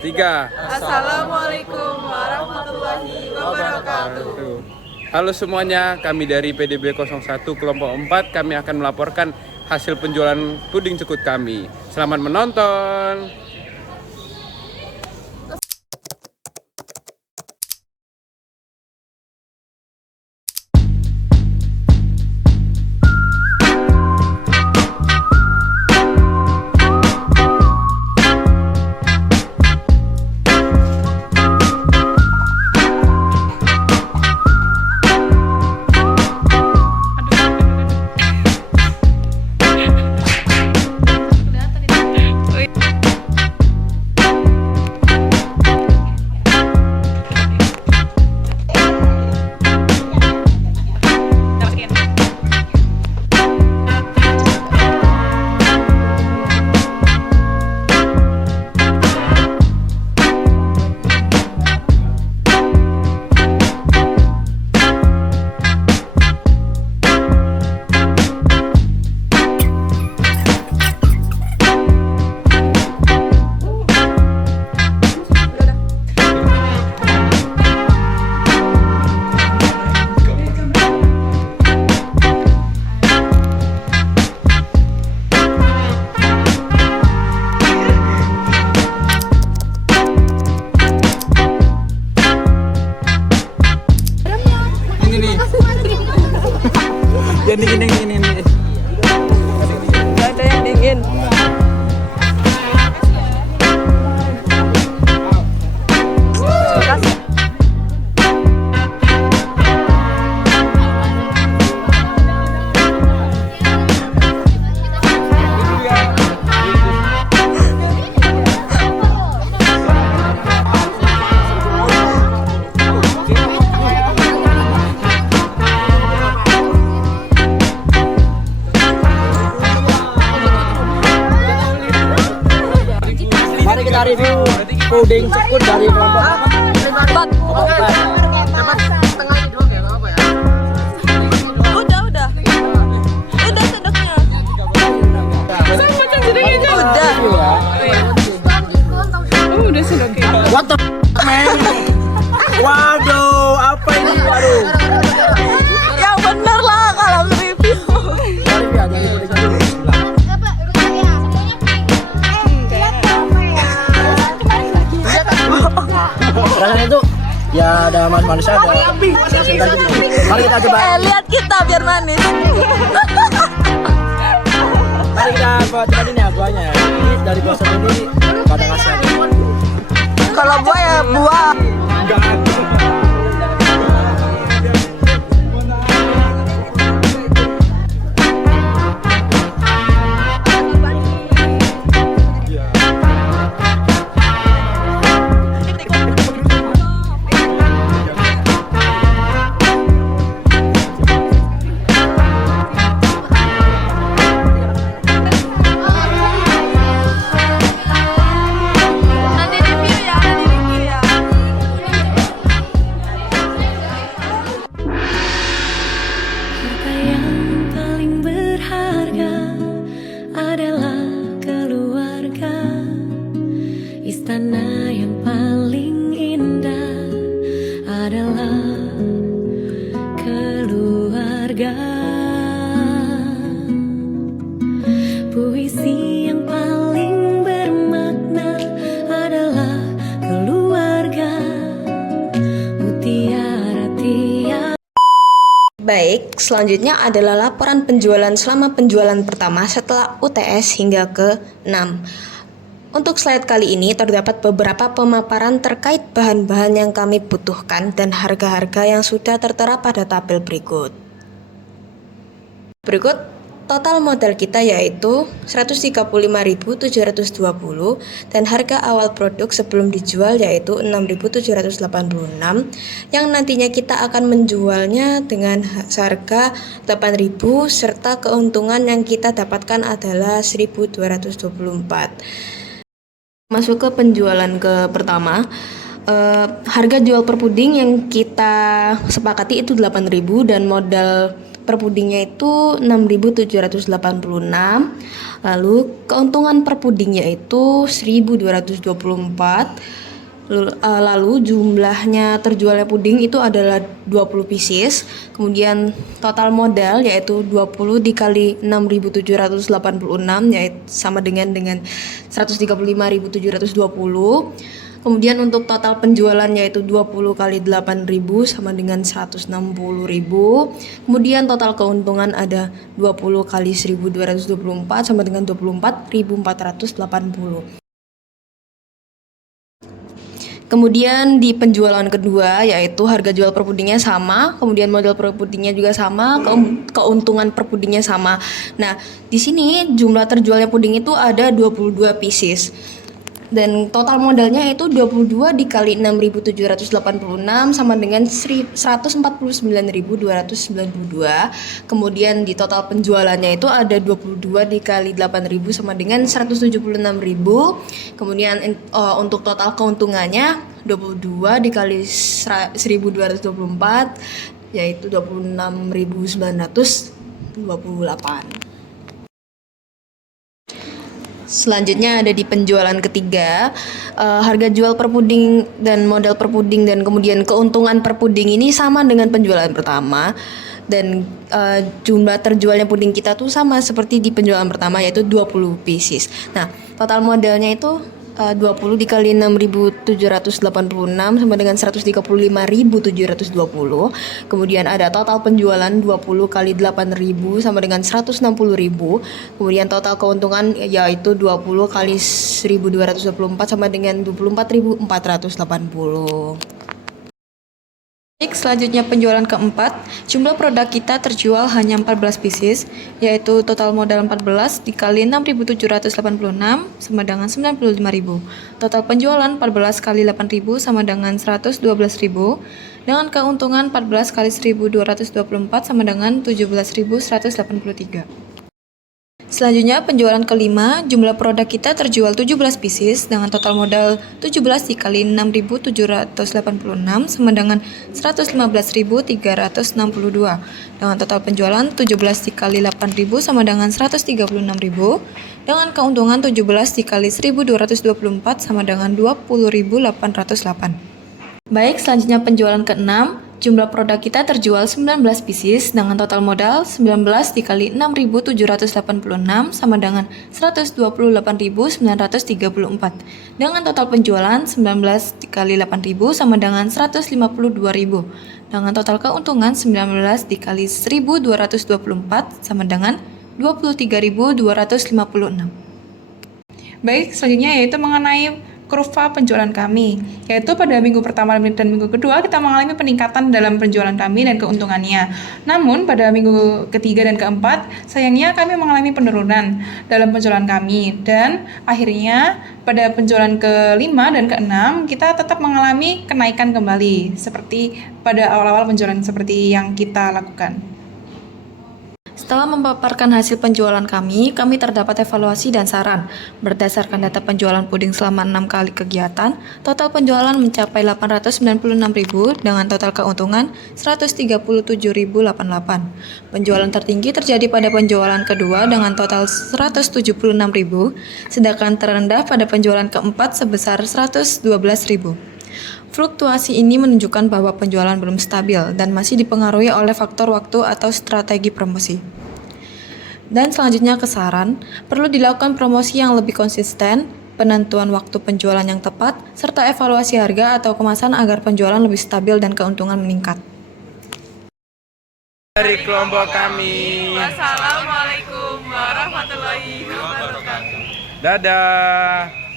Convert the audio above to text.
Tiga. Assalamualaikum warahmatullahi wabarakatuh. Halo semuanya, kami dari PDB 01 kelompok 4, kami akan melaporkan hasil penjualan puding cekut kami. Selamat menonton. Yang dingin. Gak ada yang dingin. Mari kita review puding cekut dari kelompok 4. Udah sedeknya. Sama kan sedeknya aja. Udah. Udah sedeknya. What the man? Waduh, apa ini? Waduh. Yang bener lah kalau review. Rasanya itu ya ada manis-manis ada. Mari kita coba. Lihat kita biar manis. Mari kita coba ini ya buahnya. Ini dari buah sendiri pada ngasih. Kalau buah ya buah. Harta yang paling berharga adalah keluarga. Istana yang paling indah adalah keluarga. Puisi yang paling bermakna adalah keluarga. Mutiara tiada. Baik, selanjutnya adalah laporan penjualan selama penjualan pertama setelah UTS hingga ke-6. Untuk slide kali ini terdapat beberapa pemaparan terkait bahan-bahan yang kami butuhkan dan harga-harga yang sudah tertera pada tabel berikut. Berikut total modal kita yaitu 135.720 dan harga awal produk sebelum dijual yaitu 6.786 yang nantinya kita akan menjualnya dengan harga 8.000 serta keuntungan yang kita dapatkan adalah 1.224. Masuk ke penjualan ke pertama. Harga jual per puding yang kita sepakati itu 8.000 dan modal per pudingnya itu 6.786. Lalu keuntungan per pudingnya itu 1.224. Lalu jumlahnya terjualnya puding itu adalah 20 pieces. Kemudian total modal yaitu 20 dikali 6.786 yaitu sama dengan 135.720. Kemudian untuk total penjualan yaitu 20 kali 8.000 sama dengan 160.000. Kemudian total keuntungan ada 20 kali 1.224 sama dengan 24.480. Kemudian di penjualan kedua yaitu harga jual per pudingnya sama, kemudian modal per pudingnya juga sama, keuntungan per pudingnya sama. Nah, di sini jumlah terjualnya puding itu ada 22 pieces. Dan total modalnya itu 22 dikali 6.786 sama dengan 149.292. Kemudian di total penjualannya itu ada 22 dikali 8.000 sama dengan 176.000. Kemudian untuk total keuntungannya 22 dikali 1.224 yaitu 26.928. Selanjutnya ada di penjualan ketiga, harga jual per puding dan modal per puding dan kemudian keuntungan per puding ini sama dengan penjualan pertama. Dan jumlah terjualnya puding kita tuh sama seperti di penjualan pertama yaitu 20 pieces. Nah, total modalnya itu 20 dikali 6.786 sama dengan 135.720. Kemudian ada total penjualan 20 kali 8.000 sama dengan 160.000. Kemudian total keuntungan yaitu 20 kali 1.224 sama dengan 24.480. Baik, selanjutnya penjualan keempat, jumlah produk kita terjual hanya 14 pieces, yaitu total modal 14 dikali 6.786 sama dengan 95.000. Total penjualan 14 kali 8.000 sama dengan 112.000, dengan keuntungan 14 kali 1.224 sama dengan 17.183. Selanjutnya penjualan kelima, jumlah produk kita terjual 17 pieces dengan total modal 17 dikali 6.786 sama dengan 115.362. Dengan total penjualan 17 dikali 8.000 sama dengan 136.000. Dengan keuntungan 17 dikali 1.224 sama dengan 20.808. Baik, selanjutnya penjualan keenam. Jumlah produk kita terjual 19 pieces dengan total modal 19 dikali 6.786 sama dengan 128.934. Dengan total penjualan 19 dikali 8.000 sama dengan 152.000. Dengan total keuntungan 19 dikali 1.224 sama dengan 23.256. Baik, selanjutnya yaitu mengenai kurva penjualan kami, yaitu pada minggu pertama dan minggu kedua kita mengalami peningkatan dalam penjualan kami dan keuntungannya. Namun pada minggu ketiga dan keempat, sayangnya kami mengalami penurunan dalam penjualan kami, dan akhirnya pada penjualan kelima dan keenam kita tetap mengalami kenaikan kembali seperti pada awal-awal penjualan seperti yang kita lakukan. Setelah memaparkan hasil penjualan kami terdapat evaluasi dan saran. Berdasarkan data penjualan puding selama 6 kali kegiatan, total penjualan mencapai 896.000 dengan total keuntungan 137.088. Penjualan tertinggi terjadi pada penjualan kedua dengan total 176.000, sedangkan terendah pada penjualan keempat sebesar 112.000. Fluktuasi ini menunjukkan bahwa penjualan belum stabil dan masih dipengaruhi oleh faktor waktu atau strategi promosi. Dan selanjutnya kesaran, perlu dilakukan promosi yang lebih konsisten, penentuan waktu penjualan yang tepat, serta evaluasi harga atau kemasan agar penjualan lebih stabil dan keuntungan meningkat. Dari kelompok kami. Wassalamualaikum warahmatullahi wabarakatuh. Dadah.